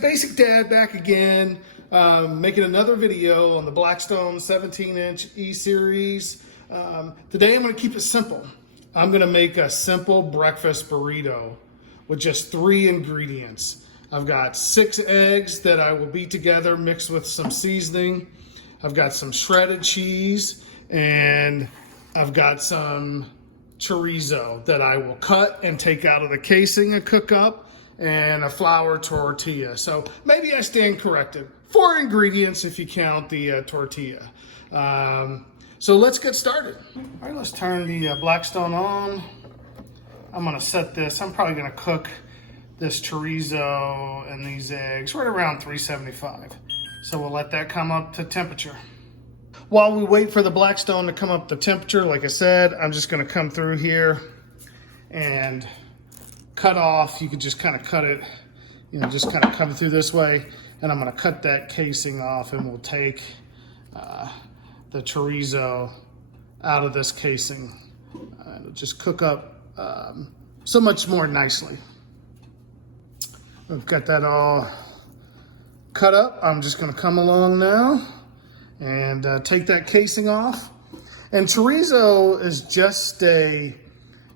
Basic Dad back again, making another video on the Blackstone 17-inch E-Series. Today I'm going to keep it simple. I'm going to make a simple breakfast burrito with just 3 ingredients. I've got 6 eggs that I will beat together, mixed with some seasoning. I've got some shredded cheese, and I've got some chorizo that I will cut and take out of the casing and cook up, and a flour tortilla. So maybe I stand corrected. 4 ingredients if you count the tortilla. So let's get started. All right, let's turn the Blackstone on. I'm gonna set this, I'm probably gonna cook this chorizo and these eggs right around 375. So we'll let that come up to temperature. While we wait for the Blackstone to come up to temperature, like I said, I'm just gonna come through here and cut off. You could just kind of cut it, just kind of come through this way. And I'm gonna cut that casing off, and we'll take the chorizo out of this casing. It'll just cook up so much more nicely. We've got that all cut up. I'm just gonna come along now and take that casing off. And chorizo is just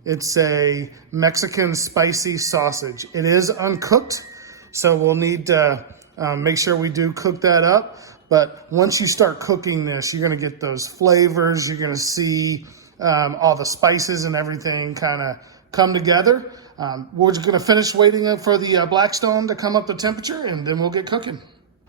it's a Mexican spicy sausage. It is uncooked, so we'll need to make sure we do cook that up. But once you start cooking this, you're gonna get those flavors. You're gonna see all the spices and everything kind of come together. We're just gonna finish waiting for the Blackstone to come up to temperature, and then we'll get cooking.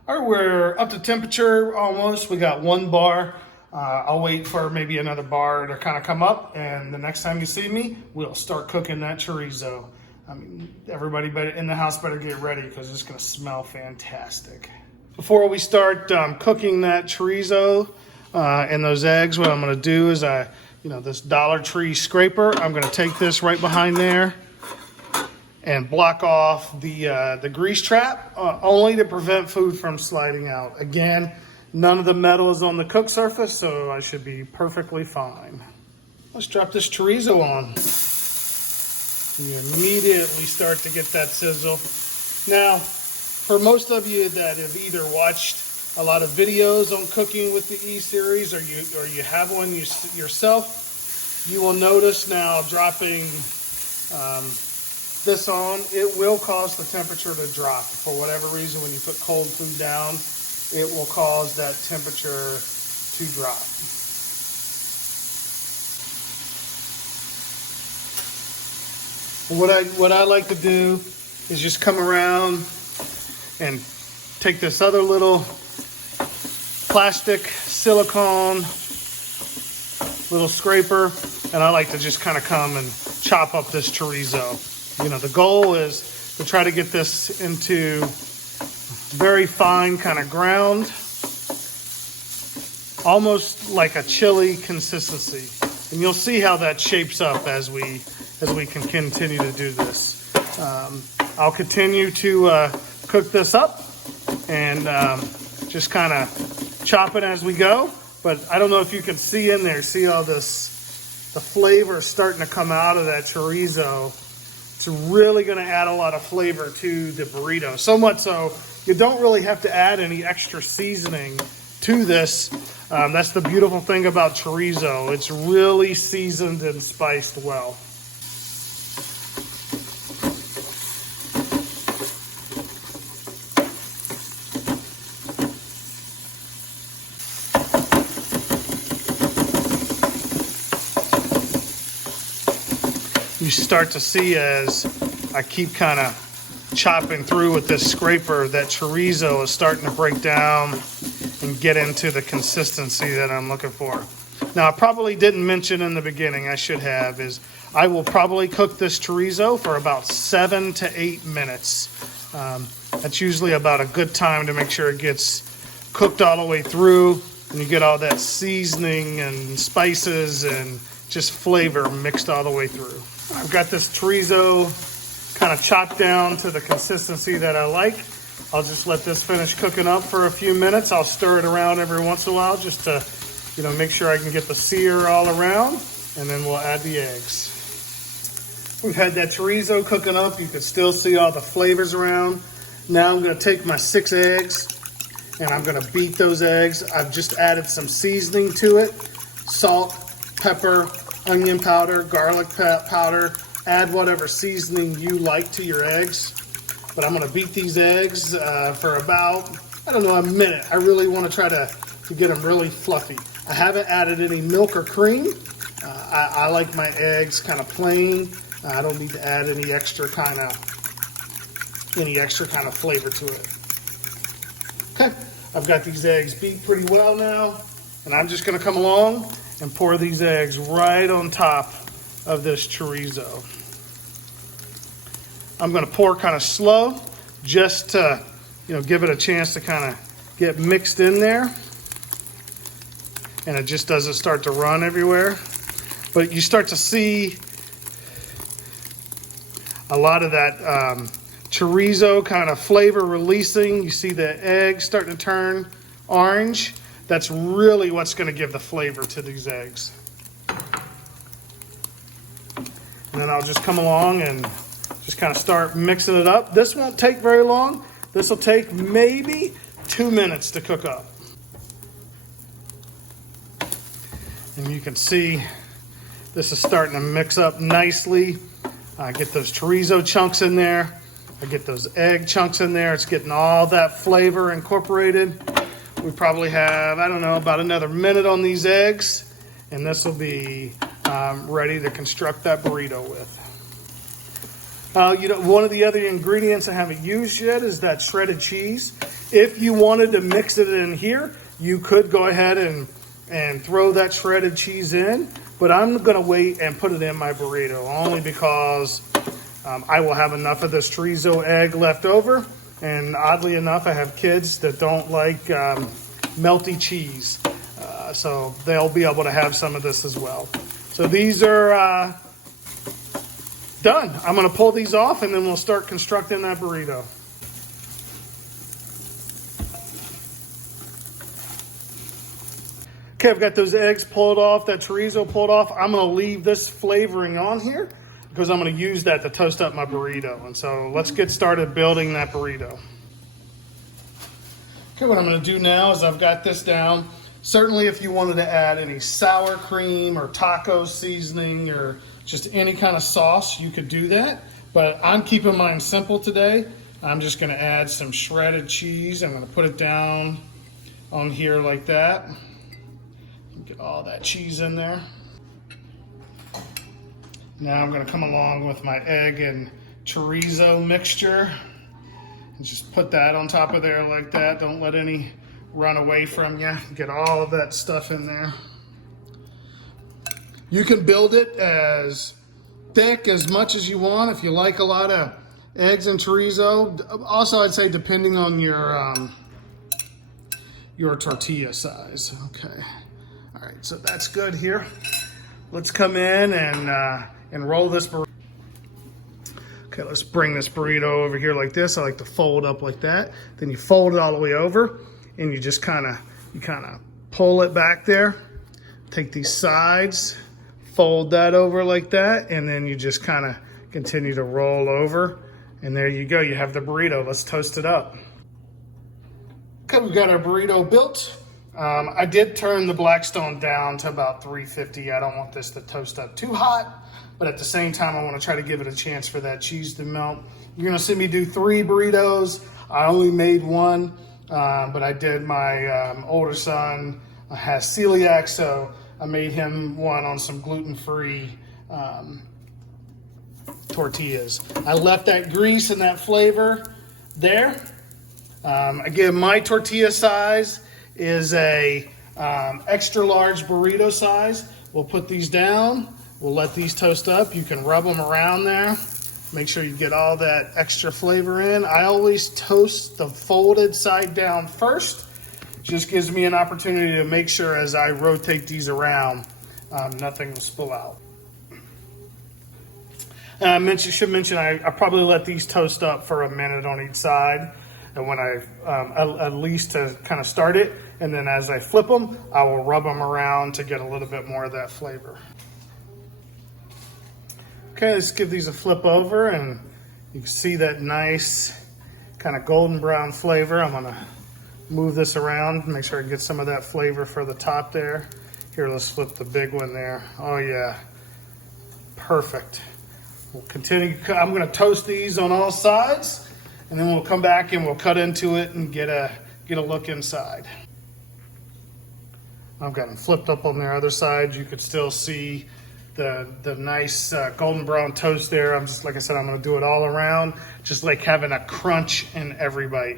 All right, we're up to temperature almost. We got 1 bar. I'll wait for maybe another bar to kind of come up, and the next time you see me, we'll start cooking that chorizo. I mean, everybody in the house better get ready because it's gonna smell fantastic. Before we start cooking that chorizo and those eggs, what I'm gonna do is this Dollar Tree scraper, I'm gonna take this right behind there and block off the grease trap, only to prevent food from sliding out. Again, none of the metal is on the cook surface, so I should be perfectly fine. Let's drop this chorizo on. You immediately start to get that sizzle. Now, for most of you that have either watched a lot of videos on cooking with the E-Series, or you have one yourself, you will notice now dropping this on, it will cause the temperature to drop. For whatever reason, when you put cold food down, it will cause that temperature to drop. What I like to do is just come around and take this other little plastic silicone little scraper, and I like to just kind of come and chop up this chorizo. The goal is to try to get this into very fine kind of ground, almost like a chili consistency. And you'll see how that shapes up as we can continue to do this. I'll continue to cook this up and just kind of chop it as we go. But I don't know if you can see in there, see all this, the flavor starting to come out of that chorizo. It's really going to add a lot of flavor to the burrito. So much so, you don't really have to add any extra seasoning to this. That's the beautiful thing about chorizo. It's really seasoned and spiced well. You start to see as I keep kind of chopping through with this scraper, that chorizo is starting to break down and get into the consistency that I'm looking for. Now, I probably didn't mention in the beginning, I should have, is I will probably cook this chorizo for about 7 to 8 minutes. That's usually about a good time to make sure it gets cooked all the way through, and you get all that seasoning and spices and just flavor mixed all the way through. I've got this chorizo kind of chopped down to the consistency that I like. I'll just let this finish cooking up for a few minutes. I'll stir it around every once in a while just to, make sure I can get the sear all around, and then we'll add the eggs. We've had that chorizo cooking up. You can still see all the flavors around. Now I'm gonna take my 6 eggs and I'm gonna beat those eggs. I've just added some seasoning to it. Salt, pepper, onion powder, garlic powder. Add whatever seasoning you like to your eggs. But I'm gonna beat these eggs for about, I don't know, a minute. I really wanna try to get them really fluffy. I haven't added any milk or cream. I like my eggs kind of plain. I don't need to add any extra kind of flavor to it. Okay, I've got these eggs beat pretty well now, and I'm just gonna come along and pour these eggs right on top of this chorizo. I'm gonna pour kind of slow, just to, give it a chance to kind of get mixed in there, and it just doesn't start to run everywhere. But you start to see a lot of that chorizo kind of flavor releasing. You see the eggs starting to turn orange. That's really what's going to give the flavor to these eggs. And then I'll just come along and just kind of start mixing it up. This won't take very long. This will take maybe 2 minutes to cook up. And you can see this is starting to mix up nicely. I get those chorizo chunks in there. I get those egg chunks in there. It's getting all that flavor incorporated. We probably have, I don't know, about another minute on these eggs, and this will be ready to construct that burrito with. One of the other ingredients I haven't used yet is that shredded cheese. If you wanted to mix it in here, you could go ahead and throw that shredded cheese in, but I'm gonna wait and put it in my burrito, only because I will have enough of this chorizo egg left over, and oddly enough, I have kids that don't like melty cheese, so they'll be able to have some of this as well. So these are done. I'm gonna pull these off, and then we'll start constructing that burrito. Okay, I've got those eggs pulled off, that chorizo pulled off. I'm gonna leave this flavoring on here because I'm gonna use that to toast up my burrito. And so let's get started building that burrito. Okay, what I'm gonna do now is I've got this down. Certainly if you wanted to add any sour cream or taco seasoning or just any kind of sauce, you could do that. But I'm keeping mine simple today. I'm just gonna add some shredded cheese. I'm gonna put it down on here like that. Get all that cheese in there. Now I'm gonna come along with my egg and chorizo mixture and just put that on top of there like that. Don't let any run away from you. Get all of that stuff in there. You can build it as thick as much as you want if you like a lot of eggs and chorizo. Also, I'd say depending on your tortilla size. Okay. All right, so that's good here. Let's come in and roll this burrito. Okay, let's bring this burrito over here like this. I like to fold up like that. Then you fold it all the way over, and you just kind of pull it back there. Take these sides, fold that over like that, and then you just kind of continue to roll over. And there you go. You have the burrito. Let's toast it up. Okay, we've got our burrito built. I did turn the Blackstone down to about 350. I don't want this to toast up too hot, but at the same time, I want to try to give it a chance for that cheese to melt. You're going to see me do 3 burritos. I only made 1, but I did my older son has celiac, so I made him one on some gluten-free tortillas. I left that grease and that flavor there. Again, my tortilla size is a extra large burrito size. We'll put these down. We'll let these toast up. You can rub them around there. Make sure you get all that extra flavor in. I always toast the folded side down first. Just gives me an opportunity to make sure as I rotate these around, nothing will spill out. I should mention I probably let these toast up for a minute on each side. And when I, at least to kind of start it, and then as I flip them, I will rub them around to get a little bit more of that flavor. Okay, let's give these a flip over, and you can see that nice kind of golden brown flavor. I'm gonna move this around, make sure I get some of that flavor for the top there. Here, let's flip the big one there. Oh yeah, perfect. We'll continue, I'm gonna toast these on all sides, and then we'll come back and we'll cut into it and get a look inside. I've got them flipped up on their other side. You could still see the nice golden brown toast there. I'm just, like I said, I'm gonna do it all around, just like having a crunch in every bite.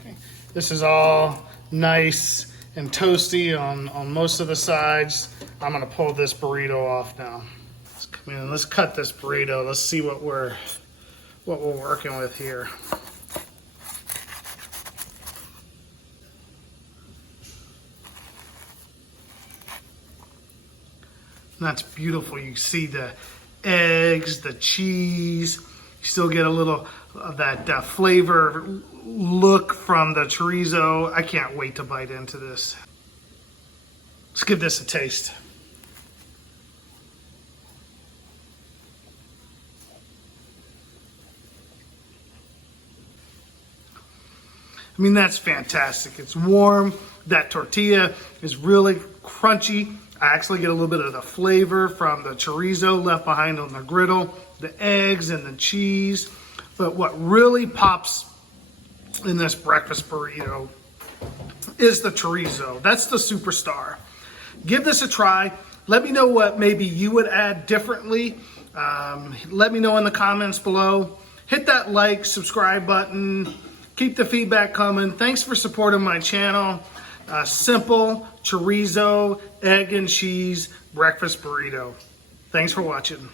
Okay. This is all nice and toasty on most of the sides. I'm gonna pull this burrito off now. Let's come in, let's cut this burrito. Let's see what we're working with here. And that's beautiful. You see the eggs, the cheese. You still get a little of that flavor look from the chorizo. I can't wait to bite into this. Let's give this a taste. I mean, that's fantastic. It's warm. That tortilla is really crunchy. I actually get a little bit of the flavor from the chorizo left behind on the griddle, the eggs and the cheese. But what really pops in this breakfast burrito is the chorizo. That's the superstar. Give this a try. Let me know what maybe you would add differently. Let me know in the comments below. Hit that like, subscribe button. Keep the feedback coming. Thanks for supporting my channel. Simple chorizo, egg and cheese breakfast burrito. Thanks for watching.